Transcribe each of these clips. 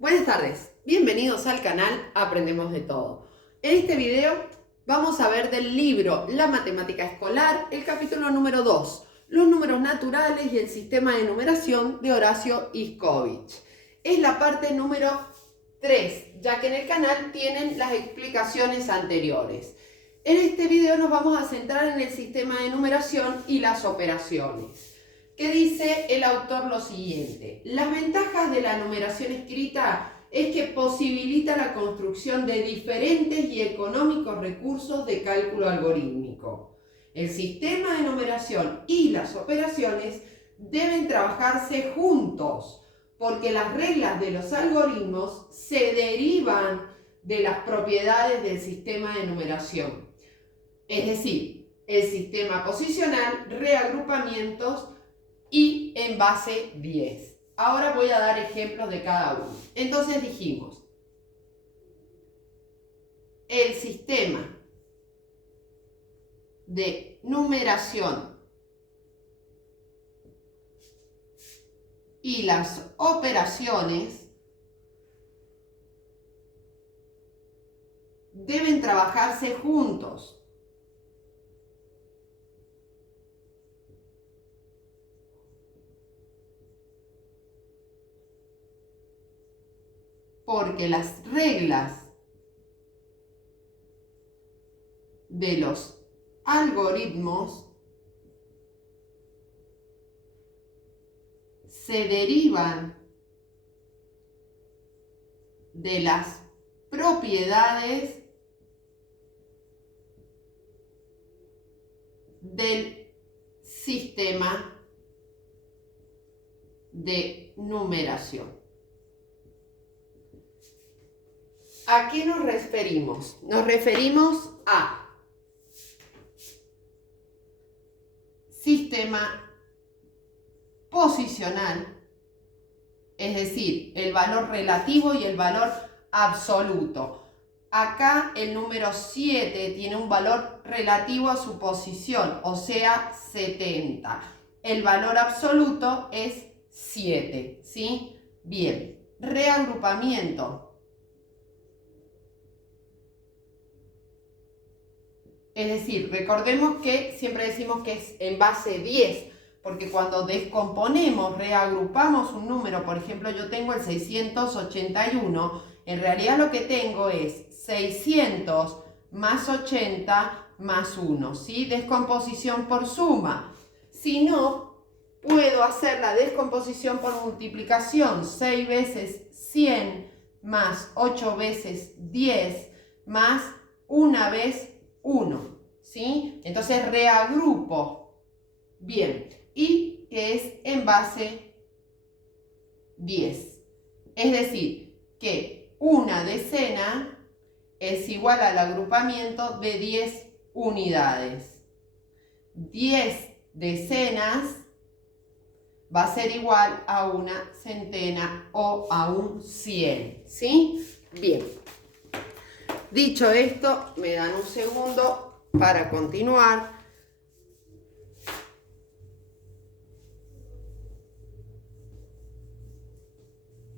Buenas tardes, bienvenidos al canal Aprendemos de Todo. En este video vamos a ver del libro La Matemática Escolar, el capítulo número 2, los números naturales y el sistema de numeración de Horacio Iskowich. Es la parte número 3, ya que en el canal tienen las explicaciones anteriores. En este video nos vamos a centrar en el sistema de numeración y las operaciones. Que dice el autor lo siguiente: las ventajas de la numeración escrita es que posibilita la construcción de diferentes y económicos recursos de cálculo algorítmico. El sistema de numeración y las operaciones deben trabajarse juntos, porque las reglas de los algoritmos se derivan de las propiedades del sistema de numeración. Es decir, el sistema posicional, reagrupamientos y en base 10. Ahora voy a dar ejemplos de cada uno. Entonces dijimos, el sistema de numeración y las operaciones deben trabajarse juntos. Porque las reglas de los algoritmos se derivan de las propiedades del sistema de numeración. ¿A qué nos referimos? Nos referimos a sistema posicional, es decir, el valor relativo y el valor absoluto. Acá el número 7 tiene un valor relativo a su posición, o sea, 70. El valor absoluto es 7, ¿sí? Bien, reagrupamiento. Es decir, recordemos que siempre decimos que es en base 10, porque cuando descomponemos, reagrupamos un número, por ejemplo, yo tengo el 681, en realidad lo que tengo es 600 más 80 más 1, ¿sí? Descomposición por suma. Si no, puedo hacer la descomposición por multiplicación, 6 veces 100 más 8 veces 10 más 1 vez 1, ¿sí? Entonces reagrupo. Bien, y que es en base 10. Es decir, que una decena es igual al agrupamiento de 10 unidades. 10 decenas va a ser igual a una centena o a un 100, ¿sí? Bien. Dicho esto, me dan un segundo para continuar.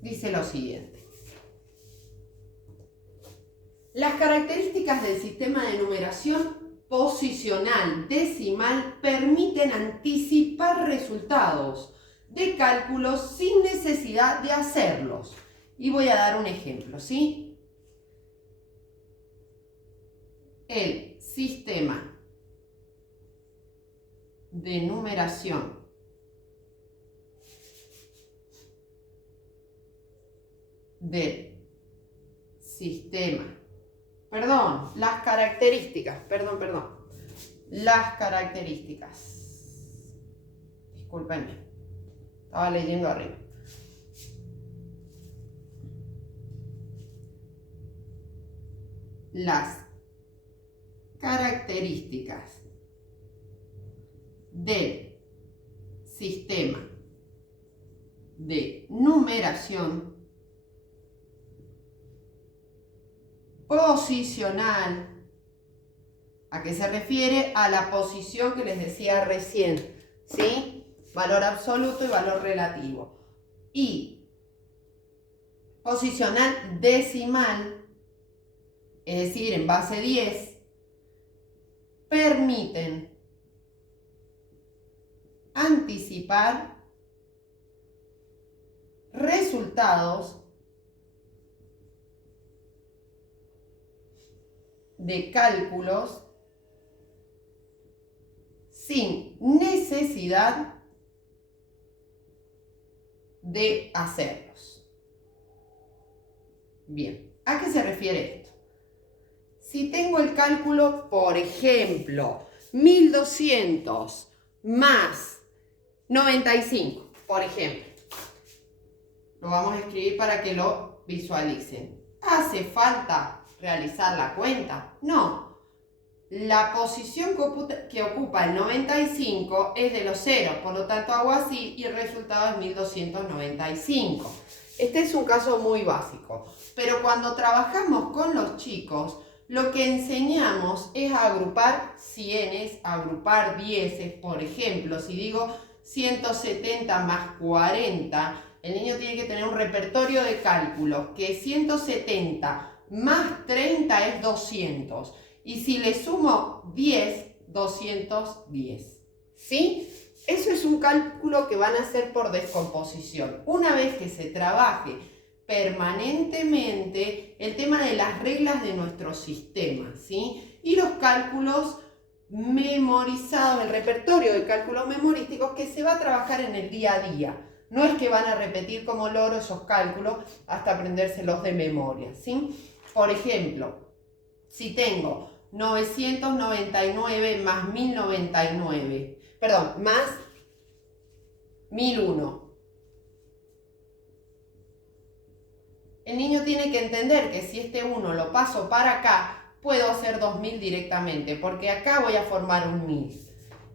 Dice lo siguiente: las características del sistema de numeración posicional decimal permiten anticipar resultados de cálculos sin necesidad de hacerlos. Y voy a dar un ejemplo, ¿sí? El sistema de numeración del sistema, las características, las características, discúlpenme, estaba leyendo arriba. Las características del sistema de numeración posicional. ¿A qué se refiere? A la posición que les decía recién, ¿sí? Valor absoluto y valor relativo. Y posicional decimal, es decir, en base 10, permiten anticipar resultados de cálculos sin necesidad de hacerlos. Bien, ¿a qué se refiere esto? Si tengo el cálculo, por ejemplo, 1200 más 95, por ejemplo, lo vamos a escribir para que lo visualicen. ¿Hace falta realizar la cuenta? No. La posición que ocupa el 95 es de los ceros, por lo tanto hago así y el resultado es 1295. Este es un caso muy básico, pero cuando trabajamos con los chicos, lo que enseñamos es a agrupar cienes, a agrupar dieces. Por ejemplo, si digo 170 más 40, el niño tiene que tener un repertorio de cálculos, que 170 más 30 es 200. Y si le sumo 10, 210. ¿Sí? Eso es un cálculo que van a hacer por descomposición. Una vez que se trabaje permanentemente el tema de las reglas de nuestro sistema, ¿sí? Y los cálculos memorizados, el repertorio de cálculos memorísticos que se va a trabajar en el día a día. No es que van a repetir como loro esos cálculos hasta aprendérselos de memoria, ¿sí? Por ejemplo, si tengo 999 más 1099, perdón, más 1001. El niño tiene que entender que si este 1 lo paso para acá, puedo hacer 2000 directamente, porque acá voy a formar un 1000.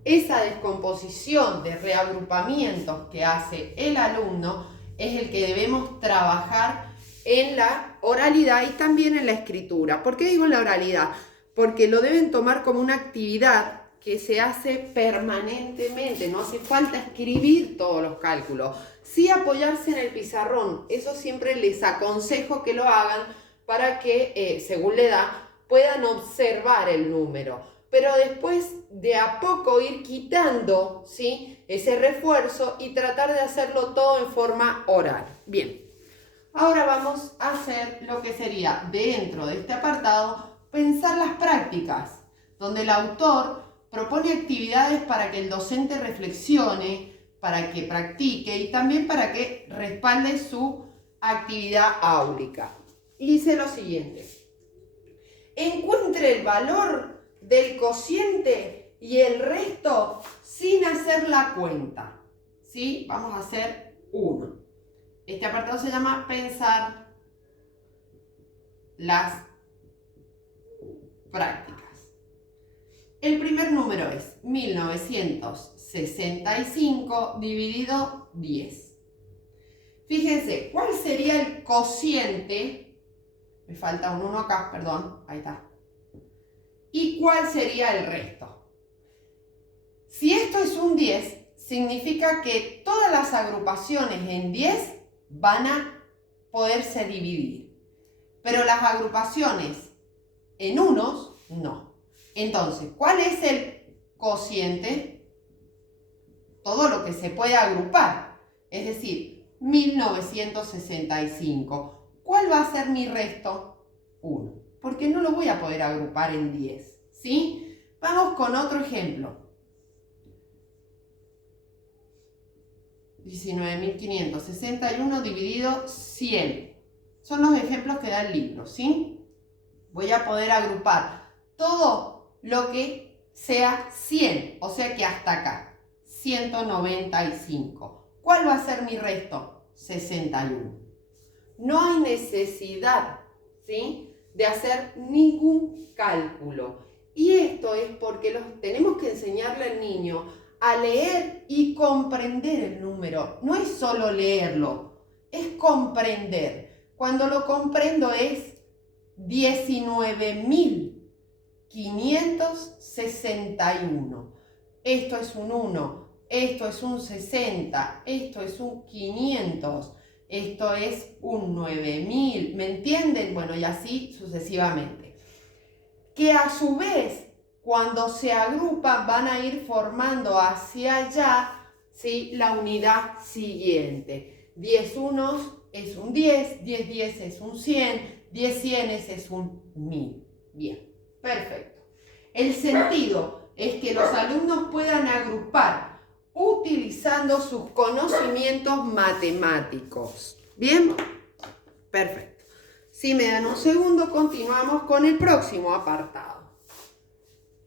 Esa descomposición de reagrupamientos que hace el alumno es el que debemos trabajar en la oralidad y también en la escritura. ¿Por qué digo en la oralidad? Porque lo deben tomar como una actividad que se hace permanentemente, no hace falta escribir todos los cálculos, sí apoyarse en el pizarrón. Eso siempre les aconsejo que lo hagan para que, según la edad, puedan observar el número, pero después de a poco ir quitando, ¿sí?, ese refuerzo y tratar de hacerlo todo en forma oral. Bien, ahora vamos a hacer lo que sería, dentro de este apartado, pensar las prácticas, donde el autor propone actividades para que el docente reflexione, para que practique y también para que respalde su actividad áulica. Y dice lo siguiente: encuentre el valor del cociente y el resto sin hacer la cuenta. ¿Sí? Vamos a hacer 1. Este apartado se llama pensar las prácticas. El primer número es 1965 dividido 10. Fíjense, ¿cuál sería el cociente? Me falta un 1 acá, perdón, ahí está. ¿Y cuál sería el resto? Si esto es un 10, significa que todas las agrupaciones en 10 van a poderse dividir. Pero las agrupaciones en unos, no. Entonces, ¿cuál es el cociente? Todo lo que se puede agrupar. Es decir, 1965. ¿Cuál va a ser mi resto? 1. Porque no lo voy a poder agrupar en 10. ¿Sí? Vamos con otro ejemplo. 19.561 dividido 100. Son los ejemplos que da el libro, ¿sí? Voy a poder agrupar todo lo que sea 100, o sea que hasta acá, 195. ¿Cuál va a ser mi resto? 61. No hay necesidad, ¿sí?, de hacer ningún cálculo. Y esto es porque tenemos que enseñarle al niño a leer y comprender el número. No es solo leerlo, es comprender. Cuando lo comprendo es 19.561. Esto es un 1, esto es un 60, esto es un 500, esto es un 9000, ¿me entienden? Bueno, y así sucesivamente. Que a su vez, cuando se agrupan, van a ir formando hacia allá, ¿sí?, la unidad siguiente. 10 unos es un 10, 10 10 es un 100, 10 cienes es un 1000. Bien, perfecto. El sentido es que los alumnos puedan agrupar utilizando sus conocimientos matemáticos. ¿Bien? Perfecto. Si me dan un segundo, continuamos con el próximo apartado.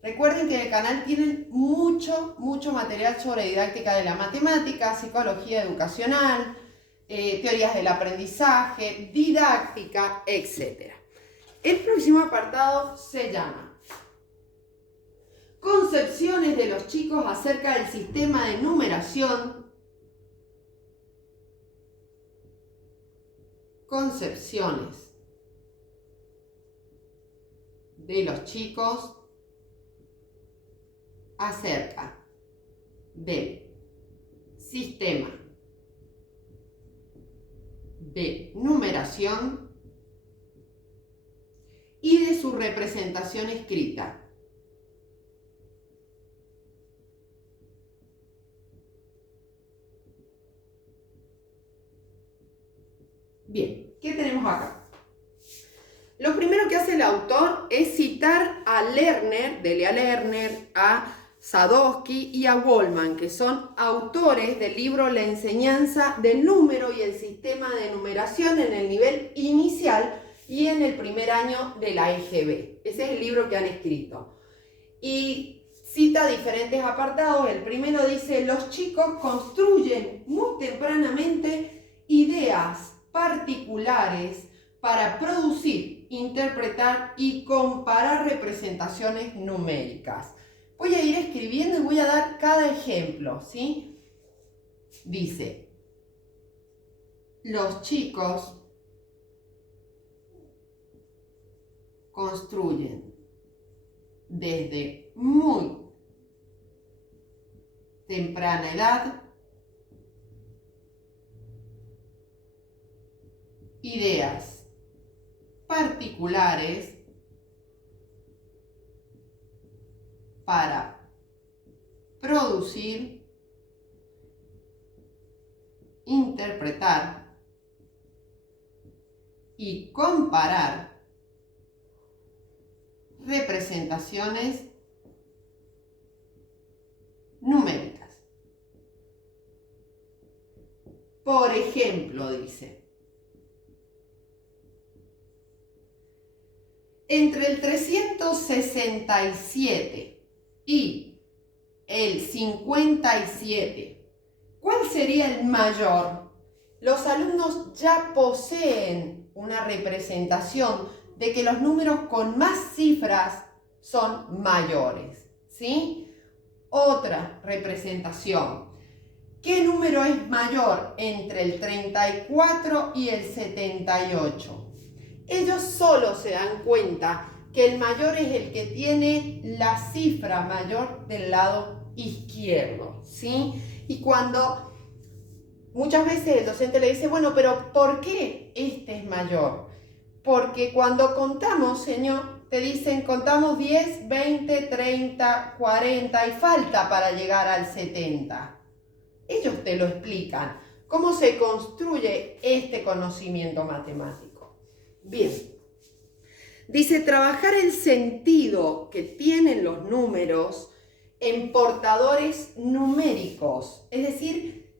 Recuerden que en el canal tienen mucho material sobre didáctica de la matemática, psicología educacional, teorías del aprendizaje, didáctica, etc. El próximo apartado se llama Concepciones de los chicos acerca del sistema de numeración. Concepciones de los chicos acerca del sistema de numeración y de su representación escrita. Bien, ¿qué tenemos acá? Lo primero que hace el autor es citar a Lerner, Delia Lerner, a Sadowski y a Waldman, que son autores del libro La enseñanza del número y el sistema de numeración en el nivel inicial y en el primer año de la EGB. Ese es el libro que han escrito. Y cita diferentes apartados. El primero dice: los chicos construyen muy tempranamente ideas particulares para producir, interpretar y comparar representaciones numéricas. Voy a ir escribiendo y voy a dar cada ejemplo, ¿sí? Dice: los chicos construyen desde muy temprana edad ideas particulares para producir, interpretar y comparar representaciones numéricas. Por ejemplo, dice: entre el 367 y el 57, ¿cuál sería el mayor? Los alumnos ya poseen una representación de que los números con más cifras son mayores, ¿sí? Otra representación: ¿qué número es mayor entre el 34 y el 78? Ellos solo se dan cuenta que el mayor es el que tiene la cifra mayor del lado izquierdo, ¿sí? Y cuando muchas veces el docente le dice: bueno, pero ¿por qué este es mayor? Porque cuando contamos, señor, te dicen contamos 10, 20, 30, 40 y falta para llegar al 70. Ellos te lo explican. ¿Cómo se construye este conocimiento matemático? Bien. Dice: trabajar el sentido que tienen los números en portadores numéricos. Es decir,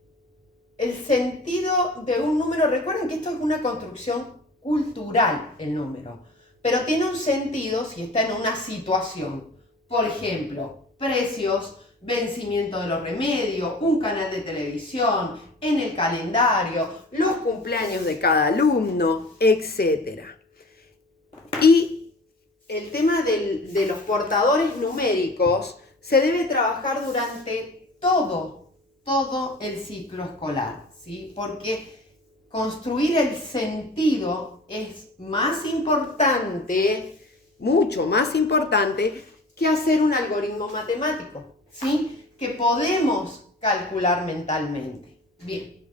el sentido de un número. Recuerden que esto es una construcción cultural, el número. Pero tiene un sentido si está en una situación. Por ejemplo, precios, vencimiento de los remedios, un canal de televisión, en el calendario, los cumpleaños de cada alumno, etc. Y el tema de los portadores numéricos se debe trabajar durante todo el ciclo escolar, ¿sí? Porque construir el sentido es más importante, mucho más importante, que hacer un algoritmo matemático, ¿sí? Que podemos calcular mentalmente. Bien.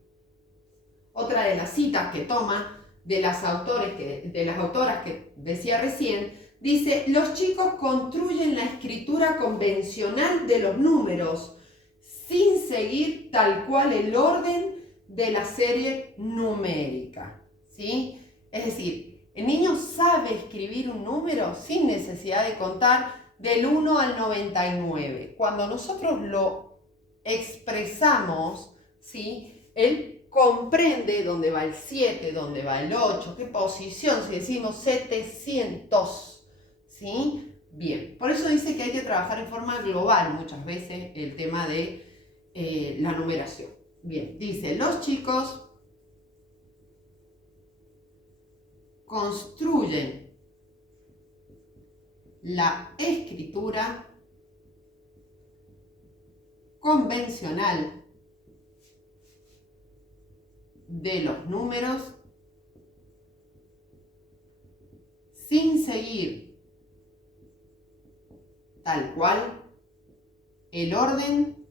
otra de las citas que toma de las autoras que decía recién, dice, los chicos construyen la escritura convencional de los números sin seguir tal cual el orden de la serie numérica, ¿sí? Es decir, el niño sabe escribir un número sin necesidad de contar del 1 al 99. Cuando nosotros lo expresamos, ¿sí? Él comprende dónde va el 7, dónde va el 8, qué posición, si decimos 700, ¿sí? Bien, por eso dice que hay que trabajar en forma global muchas veces el tema de la numeración. Bien, dice, los chicos construyen la escritura convencional de los números sin seguir tal cual el orden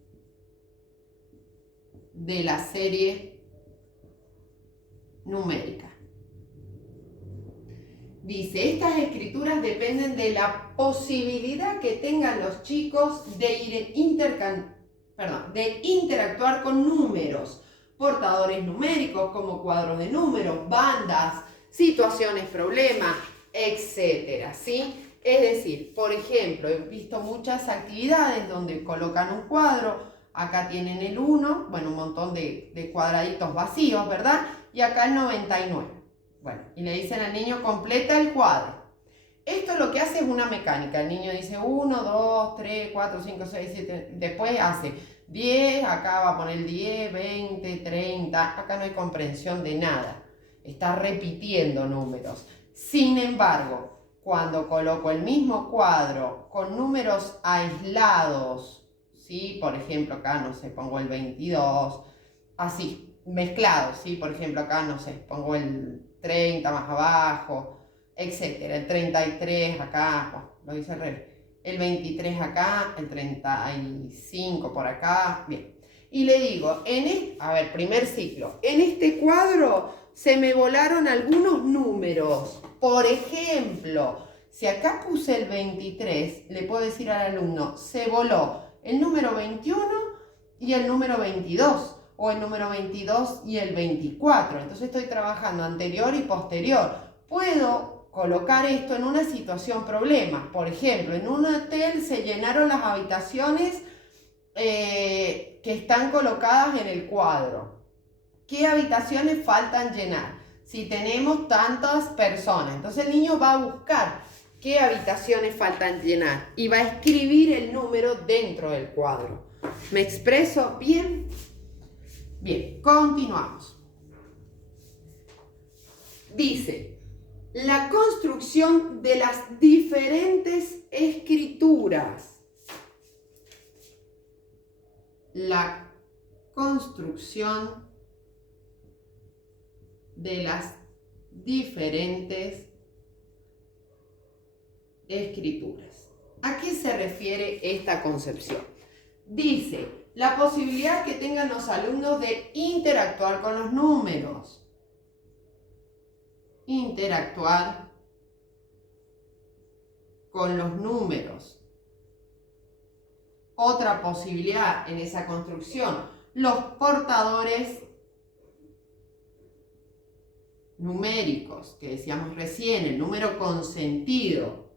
de la serie numérica. Dice, estas escrituras dependen de la posibilidad que tengan los chicos de interactuar con números, portadores numéricos como cuadros de números, bandas, situaciones, problemas, etc. ¿Sí? Es decir, por ejemplo, he visto muchas actividades donde colocan un cuadro, acá tienen el 1, bueno, un montón de cuadraditos vacíos, ¿verdad? Y acá el 99. Bueno, y le dicen al niño, completa el cuadro. Esto lo que hace es una mecánica. El niño dice 1, 2, 3, 4, 5, 6, 7. Después hace 10, acá va a poner 10, 20, 30. Acá no hay comprensión de nada. Está repitiendo números. Sin embargo, cuando coloco el mismo cuadro con números aislados, ¿sí? Por ejemplo, acá, no sé, pongo el 22, así, mezclados, ¿sí? Por ejemplo, acá, no sé, pongo el 30 más abajo, etcétera, el 33 acá, lo hice al revés, el 23 acá, el 35 por acá, bien. Y le digo, primer ciclo, en este cuadro se me volaron algunos números. Por ejemplo, si acá puse el 23, le puedo decir al alumno, se voló el número 21 y el número 22. O el número 22 y el 24. Entonces estoy trabajando anterior y posterior. Puedo colocar esto en una situación problema. Por ejemplo, en un hotel se llenaron las habitaciones que están colocadas en el cuadro. ¿Qué habitaciones faltan llenar? Si tenemos tantas personas. Entonces el niño va a buscar qué habitaciones faltan llenar y va a escribir el número dentro del cuadro. ¿Me expreso bien? Bien, continuamos. Dice, la construcción de las diferentes escrituras. La construcción de las diferentes escrituras. ¿A qué se refiere esta concepción? Dice, la posibilidad que tengan los alumnos de interactuar con los números. Interactuar con los números. Otra posibilidad en esa construcción, los portadores numéricos, que decíamos recién, el número consentido.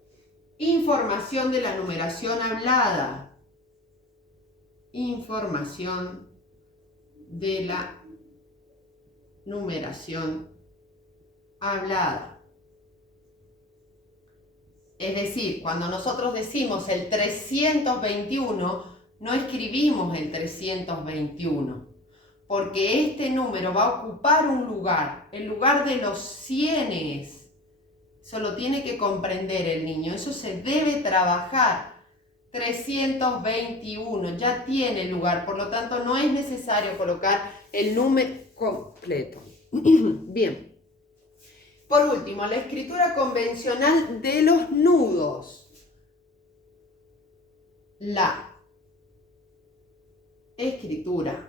Información de la numeración hablada. Información de la numeración hablada. Es decir, cuando nosotros decimos el 321, no escribimos el 321, porque este número va a ocupar un lugar, el lugar de los cienes. Eso lo tiene que comprender el niño, eso se debe trabajar. 321 ya tiene lugar, por lo tanto no es necesario colocar el número completo. Bien. Por último, la escritura convencional de los nudos. La escritura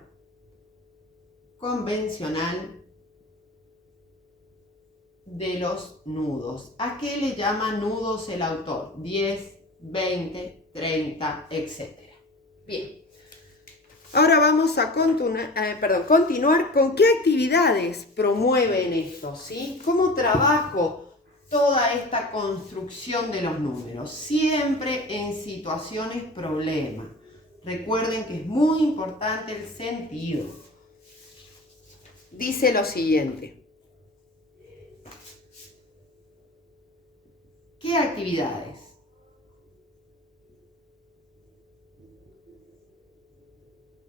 convencional de los nudos. ¿A qué le llama nudos el autor? 10, 20, 30, etc. Bien. Ahora vamos a continuar con qué actividades promueven esto, ¿sí? ¿Cómo trabajo toda esta construcción de los números? Siempre en situaciones problema. Recuerden que es muy importante el sentido. Dice lo siguiente. ¿Qué actividades?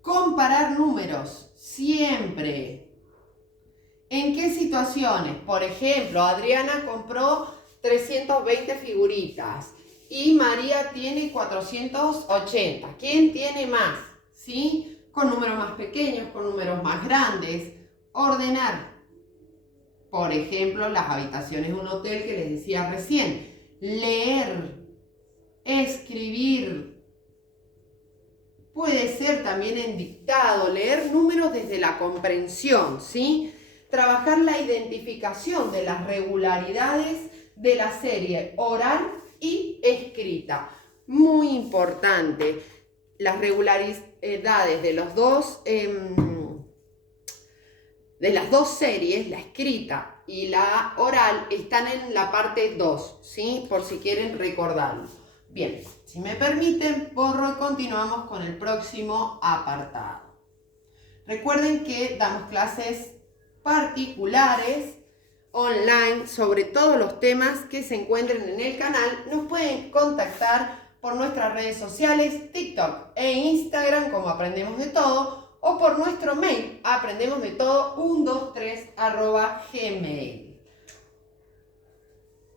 Comparar números, siempre. ¿En qué situaciones? Por ejemplo, Adriana compró 320 figuritas y María tiene 480. ¿Quién tiene más? ¿Sí? Con números más pequeños, con números más grandes. Ordenar. Por ejemplo, las habitaciones de un hotel que les decía recién. Leer. Escribir. Puede ser también en dictado, leer números desde la comprensión, ¿sí? Trabajar la identificación de las regularidades de la serie oral y escrita. Muy importante, las regularidades de las dos series, la escrita y la oral, están en la parte 2, ¿sí? Por si quieren recordarlo. Bien, si me permiten, continuamos con el próximo apartado. Recuerden que damos clases particulares online sobre todos los temas que se encuentren en el canal. Nos pueden contactar por nuestras redes sociales, TikTok e Instagram como Aprendemos de Todo, o por nuestro mail aprendemosdetodo123@gmail.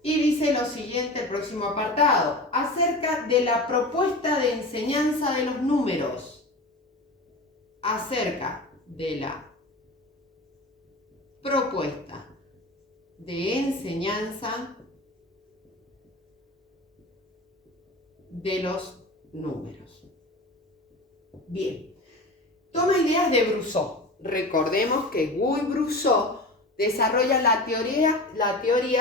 Y dice lo siguiente el próximo apartado, acerca de la propuesta de enseñanza de los números. Acerca de la propuesta de enseñanza de los números. Bien, toma ideas de Brousseau. Recordemos que Guy Brousseau desarrolla la teoría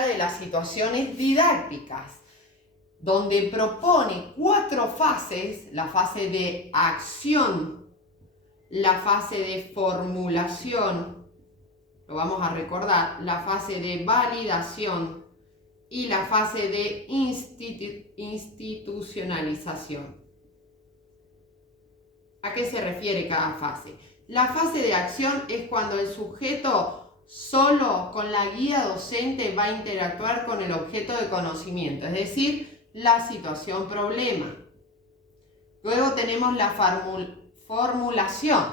de las situaciones didácticas, donde propone 4 fases: la fase de acción, la fase de formulación, lo vamos a recordar, la fase de validación y la fase de institucionalización. ¿A qué se refiere cada fase? La fase de acción es cuando el sujeto solo con la guía docente va a interactuar con el objeto de conocimiento, es decir, la situación problema. Luego tenemos la formulación.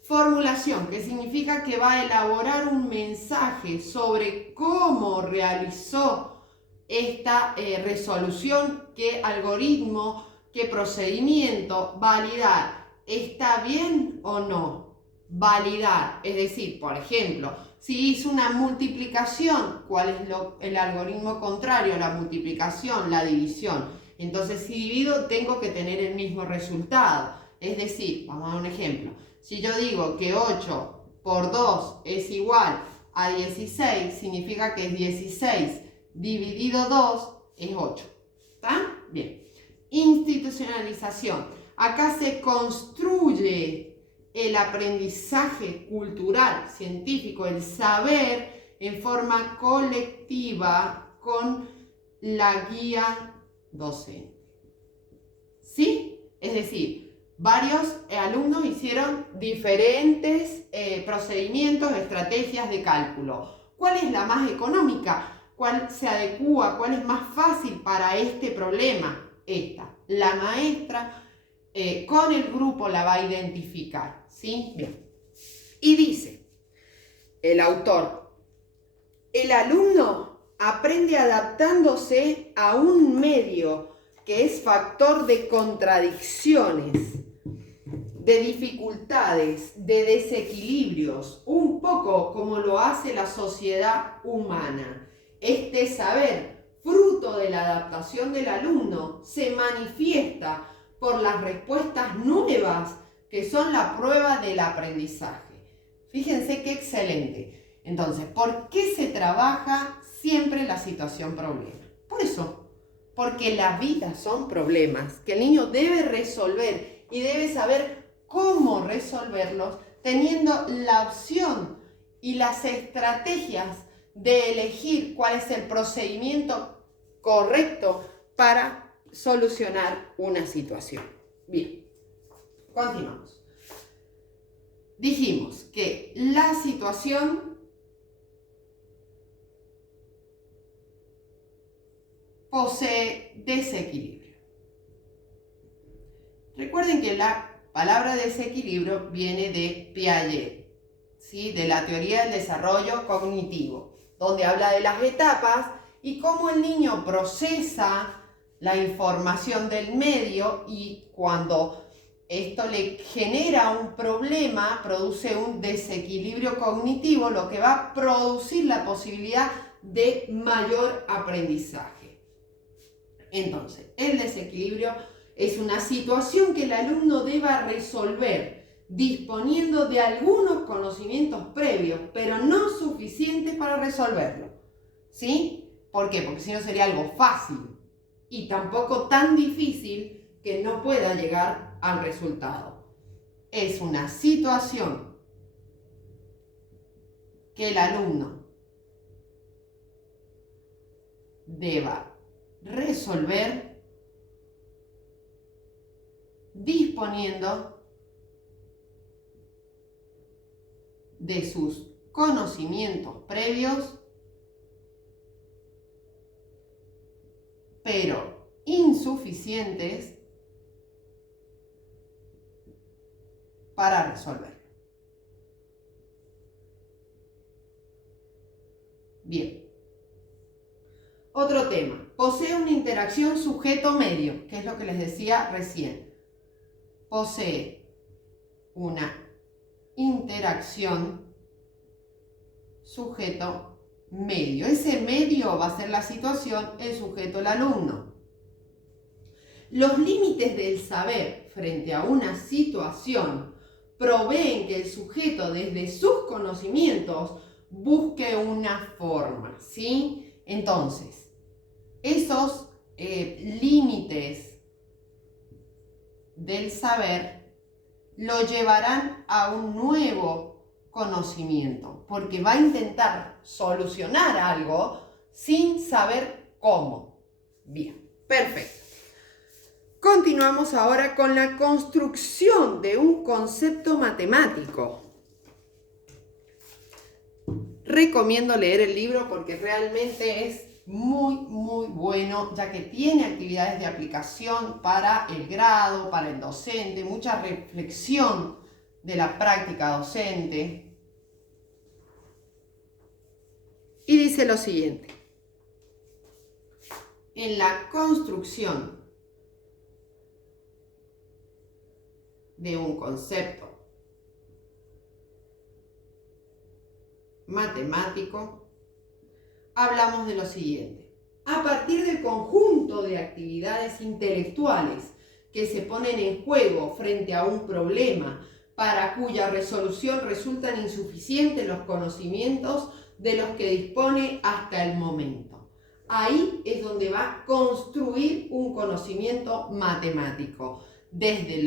Formulación, que significa que va a elaborar un mensaje sobre cómo realizó esta resolución, qué algoritmo, qué procedimiento, validar, ¿está bien o no? Validar, es decir, por ejemplo, si hizo una multiplicación, ¿cuál es el algoritmo contrario a la multiplicación? La división. Entonces, si divido, tengo que tener el mismo resultado. Es decir, vamos a dar un ejemplo. Si yo digo que 8 por 2 es igual a 16, significa que 16 dividido 2 es 8. ¿Está? Bien. Institucionalización. Acá se construye el aprendizaje cultural, científico, el saber en forma colectiva con la guía docente. ¿Sí? Es decir, varios alumnos hicieron diferentes procedimientos, estrategias de cálculo. ¿Cuál es la más económica? ¿Cuál se adecúa? ¿Cuál es más fácil para este problema? Esta. La maestra con el grupo la va a identificar, ¿sí? Bien. Y dice el autor, el alumno aprende adaptándose a un medio que es factor de contradicciones, de dificultades, de desequilibrios, un poco como lo hace la sociedad humana. Este saber, fruto de la adaptación del alumno, se manifiesta por las respuestas nuevas que son la prueba del aprendizaje. Fíjense qué excelente. Entonces, ¿por qué se trabaja siempre la situación problema? Por eso, porque la vida son problemas que el niño debe resolver y debe saber cómo resolverlos, teniendo la opción y las estrategias de elegir cuál es el procedimiento correcto para solucionar una situación. Bien, continuamos. Dijimos que la situación posee desequilibrio. Recuerden que la palabra desequilibrio viene de Piaget, ¿sí? De la teoría del desarrollo cognitivo, donde habla de las etapas y cómo el niño procesa la información del medio y cuando esto le genera un problema, produce un desequilibrio cognitivo, lo que va a producir la posibilidad de mayor aprendizaje. Entonces, el desequilibrio es una situación que el alumno deba resolver disponiendo de algunos conocimientos previos, pero no suficientes para resolverlo. ¿Sí? ¿Por qué? Porque si no sería algo fácil y tampoco tan difícil que no pueda llegar al resultado. Es una situación que el alumno deba resolver disponiendo de sus conocimientos previos, pero insuficientes para resolverlo. Bien. Otro tema. Posee una interacción sujeto-medio, que es lo que les decía recién. Posee una interacción sujeto-medio. Ese medio va a ser la situación, el sujeto, el alumno. Los límites del saber frente a una situación proveen que el sujeto desde sus conocimientos busque una forma, ¿sí? Entonces, esos límites del saber lo llevarán a un nuevo conocimiento, porque va a intentar solucionar algo sin saber cómo. Bien, perfecto. Continuamos ahora con la construcción de un concepto matemático. Recomiendo leer el libro porque realmente es muy bueno, ya que tiene actividades de aplicación para el grado, para el docente, mucha reflexión de la práctica docente. Y dice lo siguiente: en la construcción de un concepto matemático, hablamos de lo siguiente: a partir del conjunto de actividades intelectuales que se ponen en juego frente a un problema para cuya resolución resultan insuficientes los conocimientos de los que dispone hasta el momento. Ahí es donde va a construir un conocimiento matemático, desde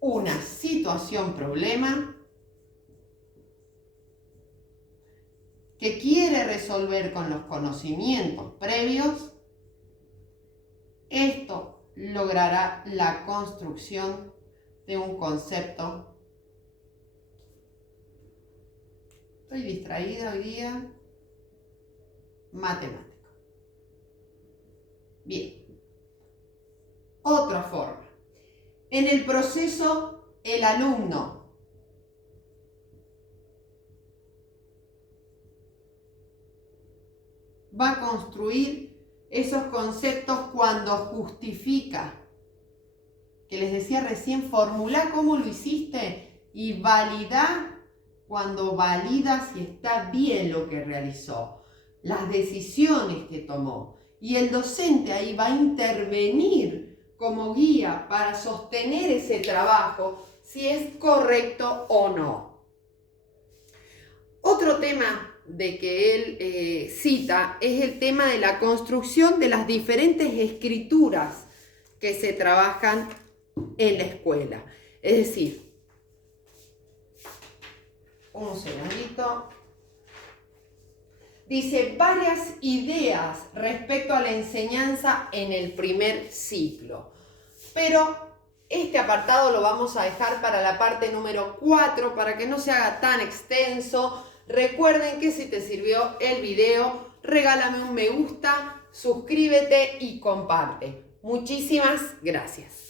una situación problema que quiere resolver con los conocimientos previos. Esto logrará la construcción de un concepto. Estoy distraída hoy día. Matemático. Bien. Otra forma. En el proceso, el alumno va a construir esos conceptos cuando justifica, que les decía recién, formula cómo lo hiciste y valida cuando valida si está bien lo que realizó, las decisiones que tomó. Y el docente ahí va a intervenir como guía para sostener ese trabajo, si es correcto o no. tema de que él cita es el tema de la construcción de las diferentes escrituras que se trabajan en la escuela. Es decir, un segundito. Dice varias ideas respecto a la enseñanza en el primer ciclo. Pero este apartado lo vamos a dejar para la parte número 4 para que no se haga tan extenso. Recuerden que si te sirvió el video, regálame un me gusta, suscríbete y comparte. Muchísimas gracias.